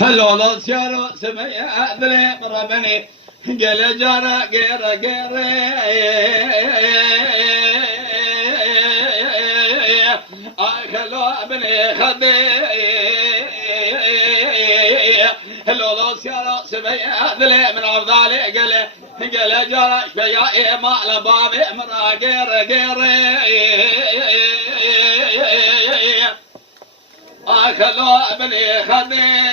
هلولا سيارو سمي أدري مربني قل جارة غير أخلو ابني خدي هلولا سيارو سمي أدري من أفضل قل جارة شبيا ما لبابي مرا غير أخلو ابني خدي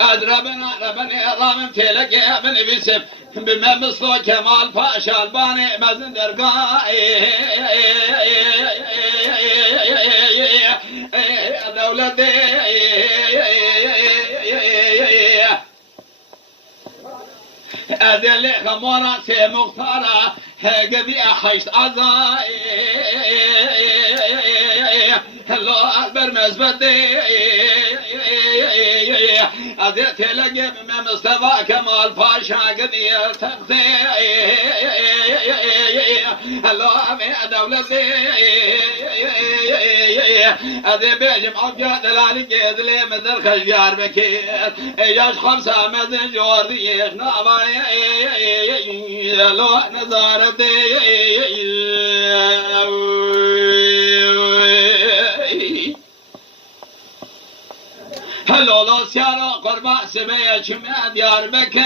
أدربنا ربني رامم تلك ابني بسم بما مصلو كمال فاشا الباني مزن درقائي دولتي أدلي خمورة سي مختارة قدي أحيش عزائي هلو أكبر مزبدي أدي تلقي من مصطفى كمال فاشا قدي تبتي هلو أمي دولتي أدي بيجم عبجة دلالي قيد لي مثل خشيار بكير إيجاش خمسة مدن جوردي نعمي لو نزارتي هلو لو سيارة قربة سبيا شمع ديار بكير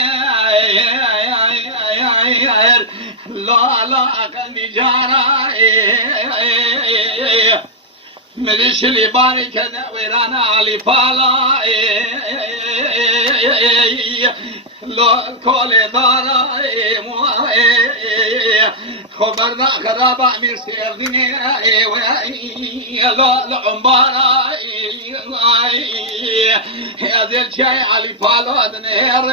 لا قلبي جارة مدش اللي باري كذا ويرانا علي فالا لو كل دارا خبرنا خرابة مير سيردني لا عمبارا يا ذي الشاي علي فالا دنير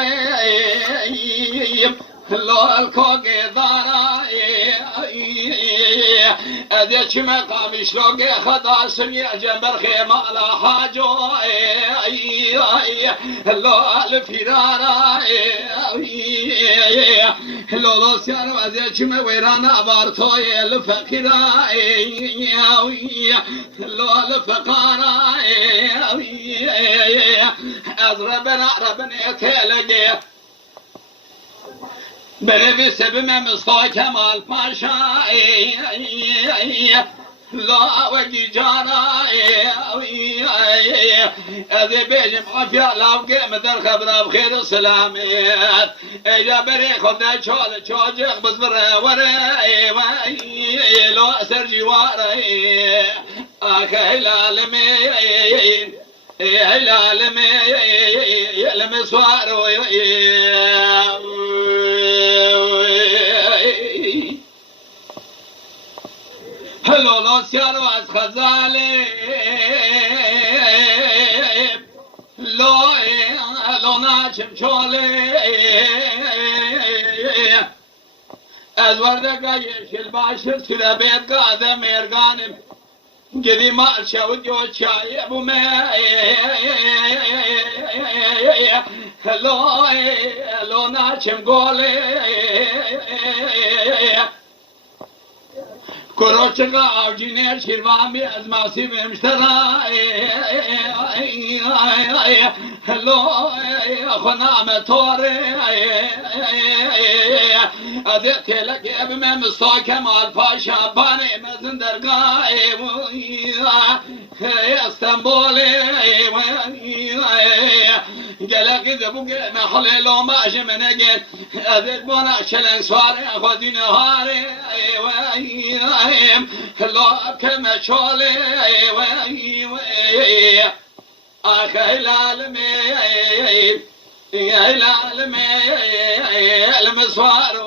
لو الكوكي دارا أديش مقام شلوكي خدا سميع جنبر خيمة على حاجو لو الفرارا لو سيارو أديش مويرانا بارتوي الفقيرا لو الفقارا أضربنا ربنا تلقي بنفس بممصطفى كمال باشا لا وجي جانا هذي بيجم عافية لو قيمة الخبرة بخير سلامات إجا بري خذ شوجق بس وري لو سرجي وري أخي العالمين العالمين المسوار هلو لو سيارو از خزالي لو ناچم شولي از وردقا يشل باشر سلا بيت قادة ميرغانم قدي مال شود جو شاي ابو لو ناچم قولي كروشكا أو جنير شيربامي أزماسي بمشترى هلو خنا متوري أديت لك أبي ممصطفى كمال فاشا باني مزن درقاي اسطنبولي قالك إذا بقى محلي لو ماشي من أجل أديت بنا شلن سواري أخذي نهاري لو كما شولي أخي العالمين المسوار